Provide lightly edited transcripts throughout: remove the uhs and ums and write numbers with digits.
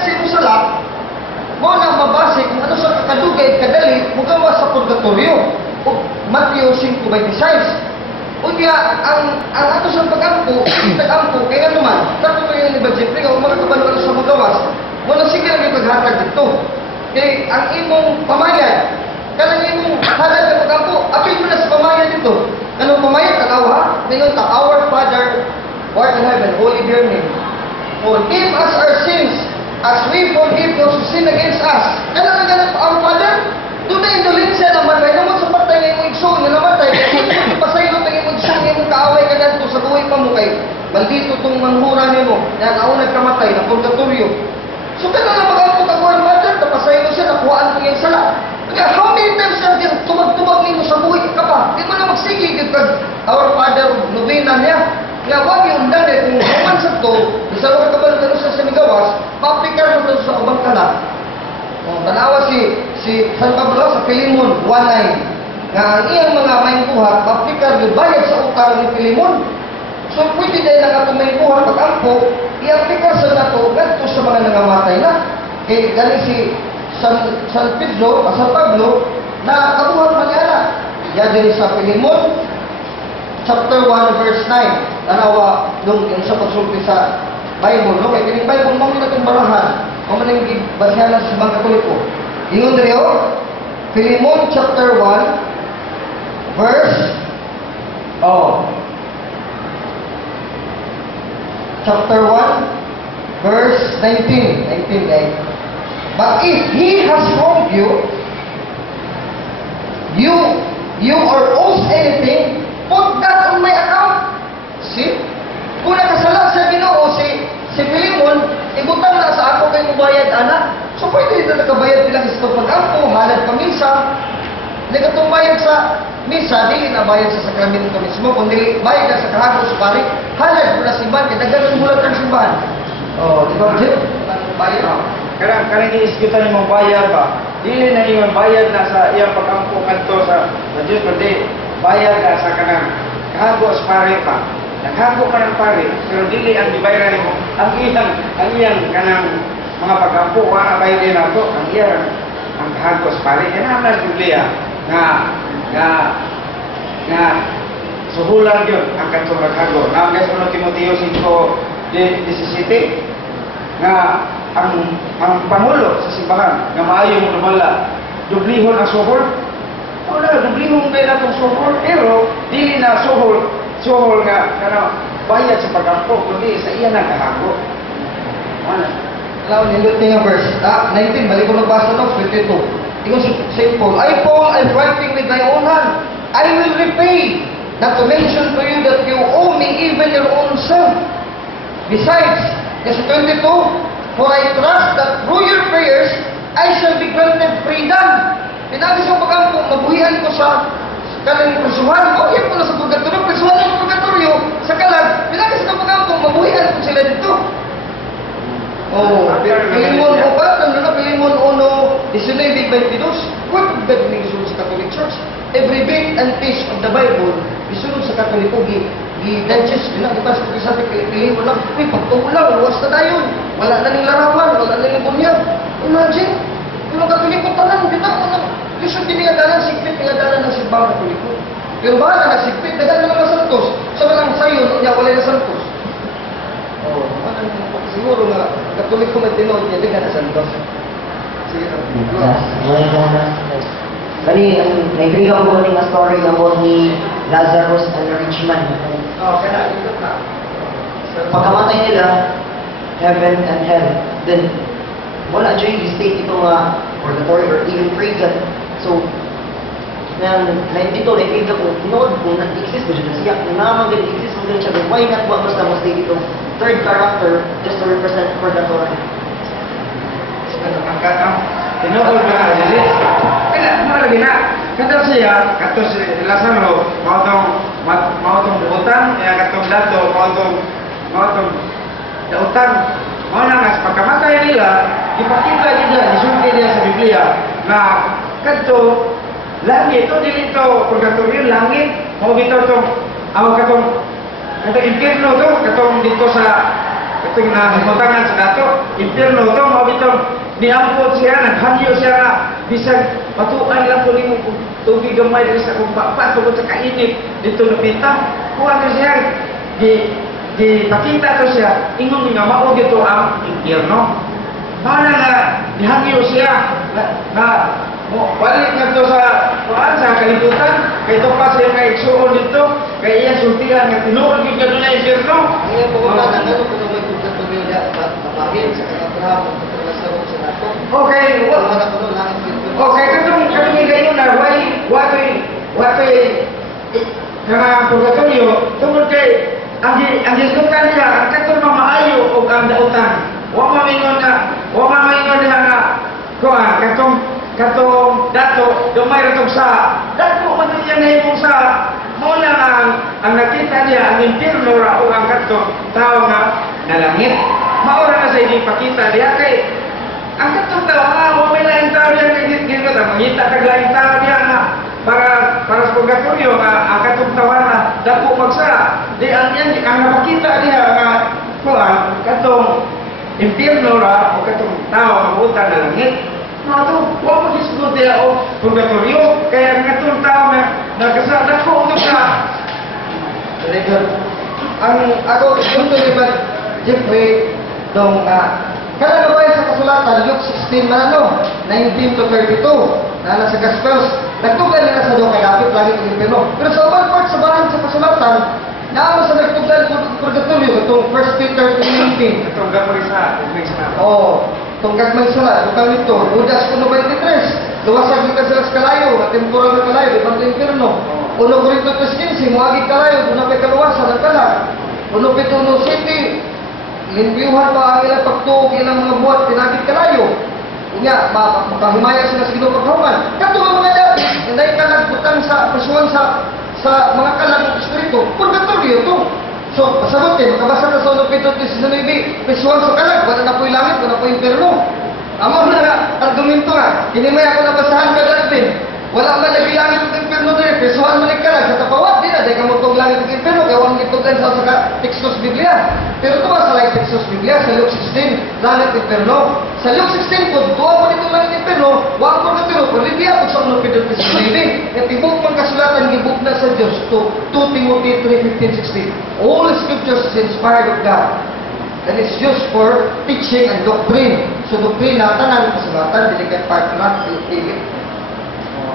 gikan sa imong sala, mo na mabase kung ano sa kadugay kadali mugawa sa purgatorio. O Matthew 5:26. Unya ang ato sa pagampo, tagampo kay ano man, dapat yung ni budget nga mga kabalo sa magawas. Mo na sige ang ipaghatag dito. Kay ang imong pamayan, kanang imong halad na pagampo, apil mo na sa pamayan dito. Kanang pamayan takaw ha, mingon ta our Father who art in heaven, holy be your name. Forgive us our sins as we forgive those who sin against us. Kanang ganang our Father, doon na indulensya naman, may naman sa patay na yung igsoon na namatay, pasaylo na yung igsoon na yung kaaway ka dito sa buhay pa mo kay, maldito itong manghura niyo mo, na naunag kamatay, na purgatorio. So kaya na mag-apo ka Our Father, napasaylo siya, nakuhaan ko yung sala. Kaya how many times na tumag-tumag niyo sa buhay ka pa? Di mo na magsigig yung Our Father, novena niya. Kaya wag yung dali, kung human sa to, isa mo kabalo ka sa sinigawas, ma-applikar mo sa ubang kala. Tanawa si San Pablo sa Pilimon 1:9 nga ang iyang mga maingkuha maplikar yung bayad sa utang ni Pilimon. So pwede dahil nakatumaingkuha pag-ampo i-applikar sa nato ganito sa mga nangamatay na kay galing si San Pedro San Pablo na kabuhat mangyara yan din sa Pilimon chapter 1 verse 9 tanawa nung sa pagsulti sa Bible no kay kining Bible mo na itong barahan o maning basyanan sa mga Katoliko. Ingon dito, Philemon chapter 1, verse, chapter 1, verse 19, guys. But if he has wronged you, you or owes anything, put that on my account. See? Kung nakasala sa Ginoo si Philemon, ibutang na sa ako kay mubayad anak. So pwede na nakabayad bilang sa pag-ampo, halad pa misa. Negatong bayad sa misa, dili na bayad sa sakramento mismo, kundi bayad na sa kahagos pare, halad po na simbahan, kaya dagdagan bulan ng simbahan. Di ba, Jim? Bayad na. Karang iiskutan yung bayad ba? Dili na yung bayad na sa iyang pag-ampo kanto sa Diyos, kundi bayad na sa kanang kahagos pare pa. Naghago ka ng pare, pero dili ang dibayran mo. Ang iyang kanang mga pag-ampo, wala bayad din na ito, ang iyang ang kahagos pare. Yan ang nasa Biblia nga suhulan yun ang kantong naghago. Na guys, Timoteo 5:17 nga ang Pangulo sa simbahan nga maayong lumala, dublihon ang suhol. Wala, dublihon kayo na itong suhol, pero dili na suhol nga bayad sa pag-ampo, kundi sa iya nagkahago. Now, nindot niya yung verse 19, balik ko nagbasa ng 22. Tingnan si St. Paul, I Paul, I'm writing with my own hand, I will repay, not to mention to you that you owe me even your own self. Besides, verse 22, for I trust that through your prayers, I shall be granted freedom. Pinagis yung pag-ampo, mabuhian ko sa kanang prisuhan, mabuhian ko na sa purgatorio, prisuhan ng purgatorio, sa kalag, pinagis ng pag-ampo, mabuhian ko sila dito. Pilimon mo ba? Pilimon 1:19-22. What would that mean sa Catholic Church? Every bit and piece of the Bible, isunod sa Katoliko, i-digest, ginagatas ko sa Pilimon lang, pagtulaw, luwas na tayo, wala na ning larawan, wala na ning bunyag. Imagine, yung Katoliko talang, yung tinigadalan, sigpit, tinigadalan ng simbang Katoliko. Pero bahala na sigpit, nagana na mga santos, sa walang sayo, niya wala na santos. Siguro nga, Katoliko may tinod niya, di ka na santos. Sige na. Bali, naibigan ko rin ang story about ni Lazarus and the rich man. Kaya ikot na. Pagkamatay nila, heaven and hell, then wala dyan yung state ito nga purgatory or even prison. So, dito, naibigan ko, nood kung nag-exist mo dyan siya, kung naman nag-exist mo dyan siya, then why not what basta mo state ito third character just to represent purgatory? Tinuod ba na dili? Kaya lagi na. Kadto siya, kadto si Lazaro, mautong utang, kaya katong dato, mautong utang. Mao na nga pagkamatay nila, ipakita nila, isulti nila sa Biblia na kadto langit ito dito purgatorio langit, mao bitaw tong katong impierno to, katong dito sa katong nahimutangan sa dato, impierno to, mao niampot siya, naghangyo siya nga, bisag patuan lang po nimo kung tubig gamay dito sa kung tungkol sa kainit, dito napita, kuha na siya, pakita to siya, ingon nga mao dito ang impyerno. Para nga, nihangyo siya, balik na to sa kalibutan, kay ito pa siya kay igsuon dito, kay iya sultihan nga tinuod yung gano'n na impyerno. Ngayon po ba na gano'n kung may pagkatuloy na mapahid sa kanatrahan kung pagkatuloy sa nato? Okay, okay, katong ngayon na, why nga purgatorio, tungkol kay, ang diskutan niya, ang katong mamaayo o ang dautan. Wa mamingon niya nga, katong dato, dumay ratong sa, dato man niya ngayong sa, muna ang nakita niya, ang impirno ra o ang katong tao nga nalangit. Maura na sa ipakita diya kay, ang katong tao, wa may laing tao niya kay mangita kag laing tao niya nga, para sa purgatorio nga, ang katong tawa na, dapo magsa, di ang napakita niya nga, katong impyerno ra o katong tao ang utang na langit. Mato, wa mo disebut dia o purgatorio kaya katong tao na nagkasala ko ug ka. Very good. Ang ako gusto ni ba Jeffrey dong kada ba sa kasulatan Luke 16 manano 19 to 32 na sa Gospels nagtugan nila sa daw kay David lagi ng impyerno. Pero sa ubang part sa bahan sa kasulatan naamo sa nagtugan purgatorio itong 1 Peter 2:19. Katong gapon sa Oh, tungkag may sala, butang nito, Judas 1:23, luwasag kita sa kalayo, at temporal na kalayo, di bang impyerno. 1 Corinto 3:15, muagig kalayo, doon na may kaluwasan ng kalag. 1 City, limpiyuhan pa ang ilang pagtuog, ilang mga buhat, pinagig kalayo. Unya, makahimaya sila sa ginupaghaman. Katulad mga David, hindi kalag butang sa pasuan sa mga kalag ng espiritu, purgatorio ito. So, pasagutin, makabasa na sa 1 Peter 3:19, pisuan sa kalag, wala na po'y langit, wala po'y impyerno. Amo na nga, argumento nga, hinimay ako nabasahan ka Dustin. Wala man lagi langit at impyerno din, pisuan mo ng kalag, sa tapawat din na, dahil kamutong langit at impyerno, kaya huwag itugan sa Textus Biblia. Pero ito sa like Textus Biblia, sa Luke 16, langit at impyerno. Sa Luke 16, kung tuwa mo nito langit at impyerno, huwag mo katiro, kung hindi ako sa 1 Peter 3:19, at ibuk mang kasulatan, ibuk na sa Diyos, to 2 Timothy 3:15-16. All scriptures is inspired of God. And it's used for teaching and doctrine. So doctrine na tanan kasulatan, delicate part na, ibig.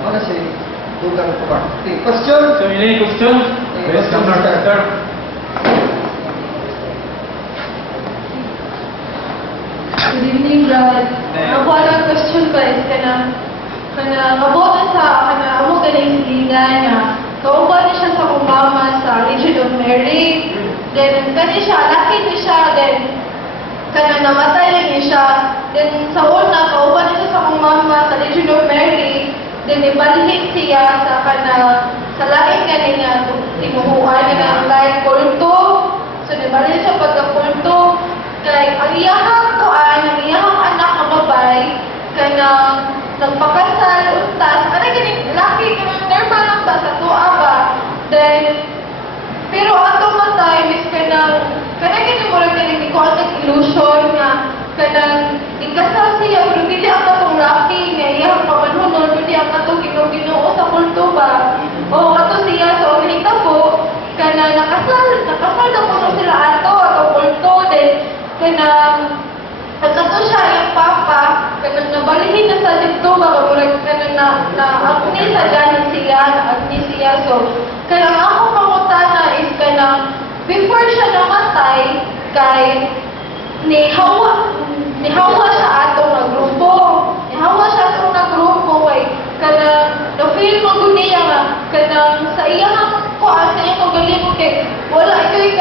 Ano si dugang ko ba? Okay, question? So, ini question? Yes, Dr. Good evening, Brad. Ako ang question ko is mabuti sa amo galing silingan na kauban siya sa kumama sa Legion of Mary. Then, kani siya, laki ni siya, then namatay rin siya. Then, sa una, kauban siya sa kumama sa Legion of Mary. Then, ibalhin siya sa laing kanina, tinuhuan niya ng laing kulto. So, ibalhin siya pagka-kulto. Kaya, ang iyahang anak na babae, nagpakasal, untas, laki, normal lang ba sa tuwa ba? Then, pero ato matay, is mo rin contact illusion nga, ikasal siya, pero hindi ang katong laki, nga iyang pamanunod, hindi ang katong ginoo sa kulto ba? O, ato siya, so, nakita po, nakasal na po sila atong kulto, then, nagkato siya yung papa, nabalihin na sa dito, baka murag agni sa ganin siya, so, kaya ako pangutana is before siya namatay, kay nihawa siya atong na grupo, na-feel mo guniya nga, sa iyang kuan, sa iyang galing, kay wala ito'y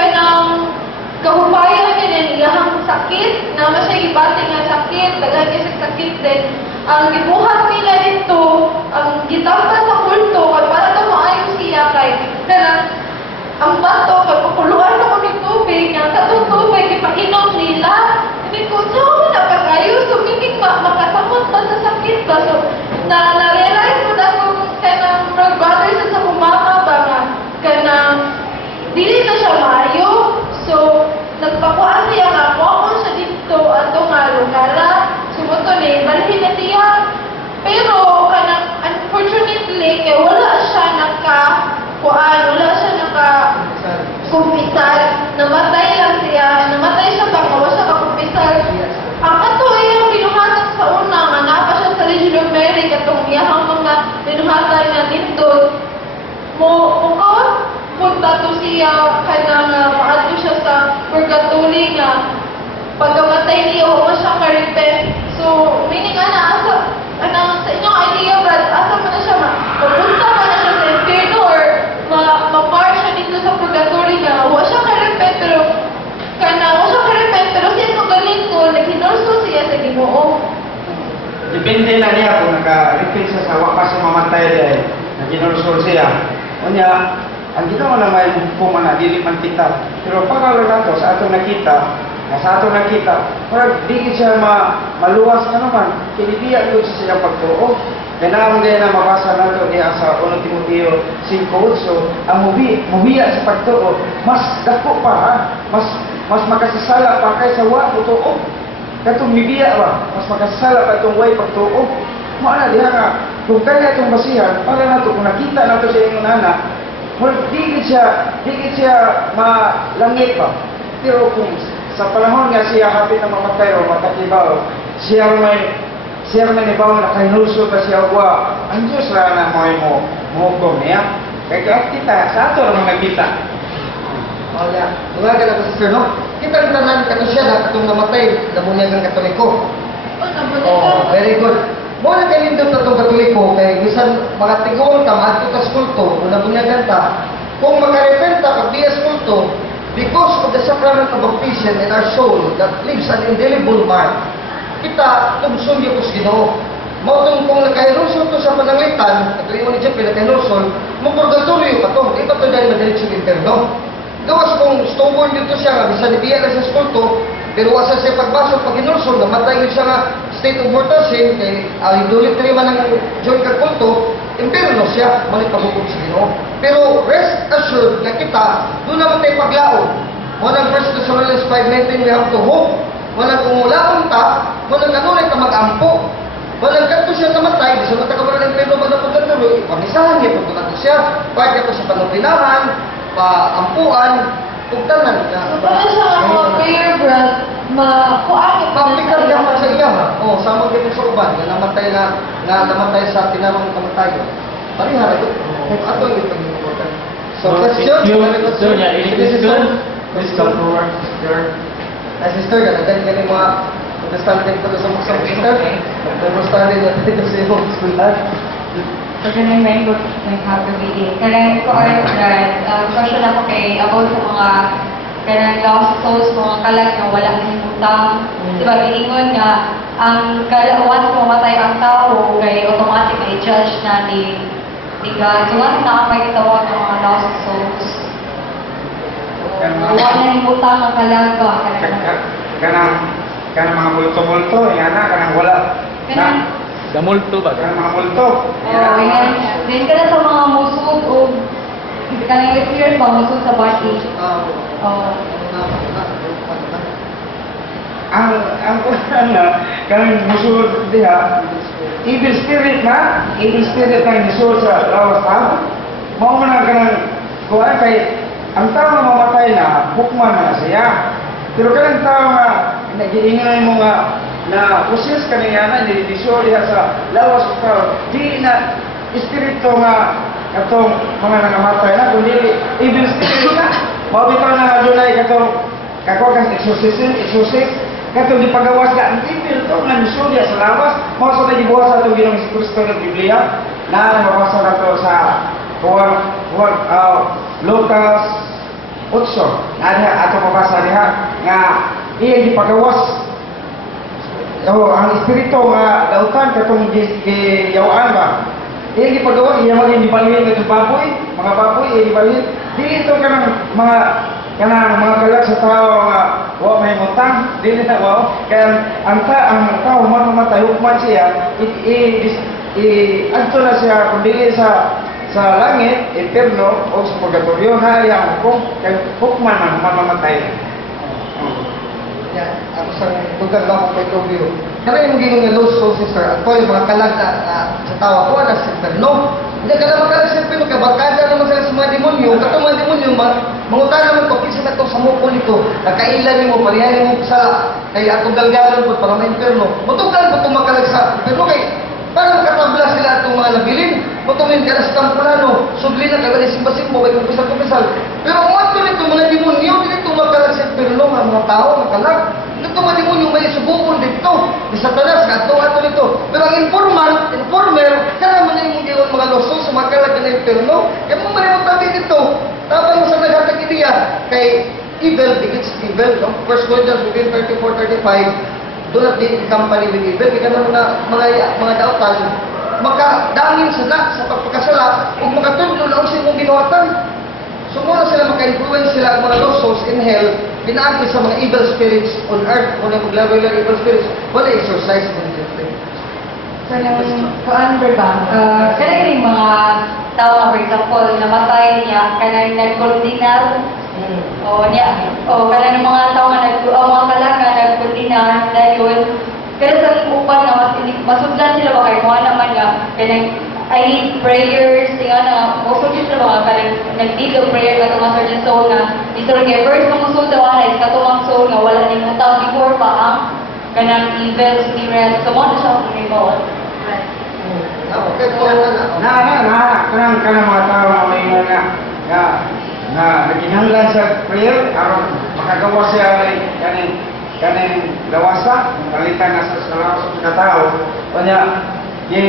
kahubayan din iyang sakit, naman siya ibati nga sakit, daghan niya sa sakit din. Ang gibuhat nila dito, ang gitampa sa kulto, para ito maayos siya kay, ang bato, pagpapuluan ako ng tubig, ang katong tubig, ipainom nila. Hindi ko, saan na pag-ayos? So, hindi makasamot ba sa sakit ba? So, na-realize mo na kung brothers sa kumama ba nga, dili na siya maayo. So, nagpakuan siya nga, mo siya dito, ato nga, lugara. Sumot wala siya kumpisal, namatay lang siya, namatay siya pagkawa siya kakumpisal. Ang ato ay ang binuhatan sa una, nga napa siya sa Region of Mary, katong iyahang mga binuhatan nga nindot. Punta to siya, kanang maadto siya sa purgatory nga, pagkamatay niya, huwag siya ka-repent. So, meaning asa, sa inyong idea, Brad, asa mo na siya, pupunta mo na siya sa inferno or ma-march siya dito sa purgatory nga, huwag siya ka-repent, pero huwag siya ka-repent, pero siya magaling ko, naghinulso siya sa Ginoo. Depende na niya kung naka-repent siya sa wakas yung mamatay dahil naghinulso siya. Unya, ang Ginoo na may pumana, dili man kita. Pero pagkalo na to, sa atong nakita, parang di siya maluwas na naman, kinibiya ko siya pagtuo. Kaya naman din na mabasa na ito diya sa 1 Timoteo 5:8, ang mubiya sa pagtuo, mas dako pa ha, mas makasasala pa kaysa wa pagtuo. Katong mibiya ba, mas makasasala pa itong way pagtuo. Maana diha nga, kung kaya itong basihan, para na ito, kung nakita na ito sa inyong anak, di siya malangit pa. Pero kung sa panahon nga siya hapit na mamatay o matakibaw, siya may nibaw na kahinulso ka siya wa. Ang Diyos ra na mo hukom niya. Kaya kita, sa ato naman nagkita. O ya, mga ka na sister, no? Kita rin tanan kato siya na katong namatay, namunyagang katoliko. Very good. Muna kayo nindot na itong katoliko, kaya bisan mga tigol ka, maadto ka sa kulto, kung nabunyagan ta, kung makarepenta ka, diya sa kulto, because of the sacrament of baptism in our soul that leaves an indelible mark, kita tungsun yung Ginoo. Mautong kung nakahinulsol to sa pananglitan, ito yung ni Jeff, nakahinulsol, mapurgatorio ka to, di ba ito dahil madiretso ng interno? Gawas kung stubborn dito siya, nga bisan ibiya na sa kulto, pero wasa siya pagbasok, pag hinulsol, namatay yun siya nga state of mortal sin, kay idolatry man ang join ka kulto, impirno siya, malit paghukom sa Ginoo. Pero rest assured na kita, doon naman tayo paglaon. Walang 1 Thessalonians 5:19, we have to hope. Walang umulaon ta, walang kanunay ka mag-ampo. Walang kanto siya namatay, di sa matakabaran ng impirno ba na pagkatuloy, pamisahan niya, pagkatuloy siya, part niya po sa panupinahan, paampuan, tugtanan. Paano siya mga prayer, Brad, makuakit Publican naman sa iya, ha? O, sama kita sa uban, na namatay sa tinamang kamatayon. Parihara ito. Ato yung pag-important. So, question? Sir, yeah, please come forward, sister. Sister, ganun ganun mga protestante ko sa mga sister. Protestante na dito sa iyong eskulan. Pagkanang may nagkakabili. Karang ko ay question ako kay about sa mga karang lost souls, mga kalag na wala ng utang. Diba, bilingon nga, ang once mamatay ang tao, kay automatic na i-judge na ni God. So, once nakapagtawag ng mga lost souls, wala ng utang ang kalag ba? Kanang mga multo-multo, yan na, kanang wala. Damulto ba? Kanang mga multo. Oo, yan. Then, kada sa mga musod o kanang spirit ba, musod sa body. Oo. Ang kanang musod diha, evil spirit na musod sa lawas tao. Mao man ang kanang kuha kay ang tao na mamatay na, hukman na siya. Pero kanang tao nga, nagiingay mo nga, na pusis kaniya na, nilidisyo diha sa lawas ng tao, di na espiritu nga katong mga nangamatay na, kundi evil spirit na. Mabitaw na dunay katong kakuha kang exorcism, katong di pagawas ka, ang evil to, nga nisyo diha sa lawas, mao sa nagibuwas sa itong Ginoong Kristo ng Biblia, na mabasa na to sa Lucas 8, ato mabasa diha nga iyang gipagawas ang espiritu nga dautan katong giyawaan ba iyang gipagawas iya maging gibalhin katong baboy mga baboy iyang gibalhin dili ito kanang mga kalag sa tao nga wa may utang dili na wa kaya ang tao man mamatay hukman siya adto na siya kung dili sa langit, eterno, o sa purgatorio, na yung hukum, kaya hukman ang mamamatay. Yan, ako sa lugar ba kung may tubio. Kaya yung ginong nga lost soul, sister, at po yung mga kalag na sa tawa ko, na sa eterno, Hindi ka na makalasip pero kabarkada naman sila sa mga demonyo. Kato mga demonyo, mangutan naman ko, kinsa na to sa mukol nito. Nakailan mo, palihan mo sa kay atong galgalon po para ma-interno. Matugal po itong makalagsa. Pero kay, para makatabla sila itong mga labilin. Matumin ka na sa tampulano. Sudli na kagali simba-simbo, may kumpisal-kumpisal. Pero kung ato nito mga demonyo, dito makalagsip pero mga tao, makalag. Ito mga demonyo may subukon dito. Di Satanas, ato nito. Pero ang informer, kaya man yung mga mga losos, makalag na interno. Kaya mo malimang tabi dito. Tapos mo sa naghatag ideya, kay evil begets evil. No? 1 Corinthians 34-35, do not deal in company with evil. Kaya mga dautan, makadangin sa pagpagkasala, kung makatudlo na sa imong binuhatan. So muna sila maka-influence sila ang mga losos in hell, pinaagi sa mga evil spirits on earth, kung yung level ng evil spirits, wala exercise ng different. So, kuan ba? Kanang yung mga tao, for example, namatay niya, kanang nag-cordinar, o kanang mga tao nga mga kalanga nag-cordinar, dahil pero sa upan na masugdan sila ba kayo, mga naman nga, kanang I need prayers, tinga na, most of sila mga kanang nag-need of prayer ka mga certain soul na, dito rin kaya first mga soul daw ay katumang soul nga wala ni mong tao before pa ang kanang evil spirits, so mo na siya kung ibawat. Okay, po kanang mga tao na may na naginahanglan sa prayer aron makagawa siya kaning lawasa palitan na sa lawas sa tao kanya di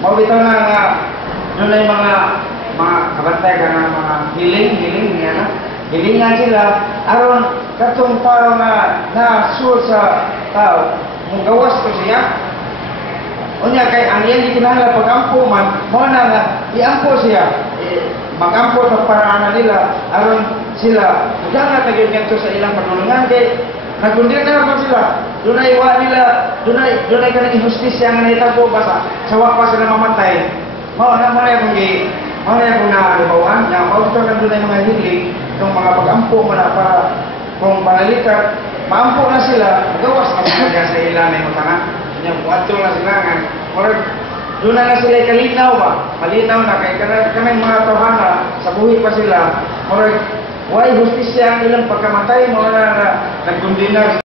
mabitaw na nga doon ay mga kabantay ka ng mga hiling niya na hilingan sila aron katong tao na sure sa tao mong gawas ko siya unya kay ang iyang gikinahanglan pag-ampo man mo na nga iampo siya mag-ampo sa paraan nila aron sila ugang na ganito sa ilang pagulungan kay nagkundir na naman sila dunay wa nila dunay kanang injustisya nga nahitabo ba sa wa pa sila mamatay mao na akong naalibawan nga mao ito na dunay mga hilig itong mga pag-ampo mo na para kung panalikat maampo na sila gawas na sila sa ilang may utangan yung kuwato na sila nga or doon na sila kalinaw ba malinaw na kay kanang mga tawhana sa buhi pa sila or why justisya ang ilang pagkamatay mo na nagkundinar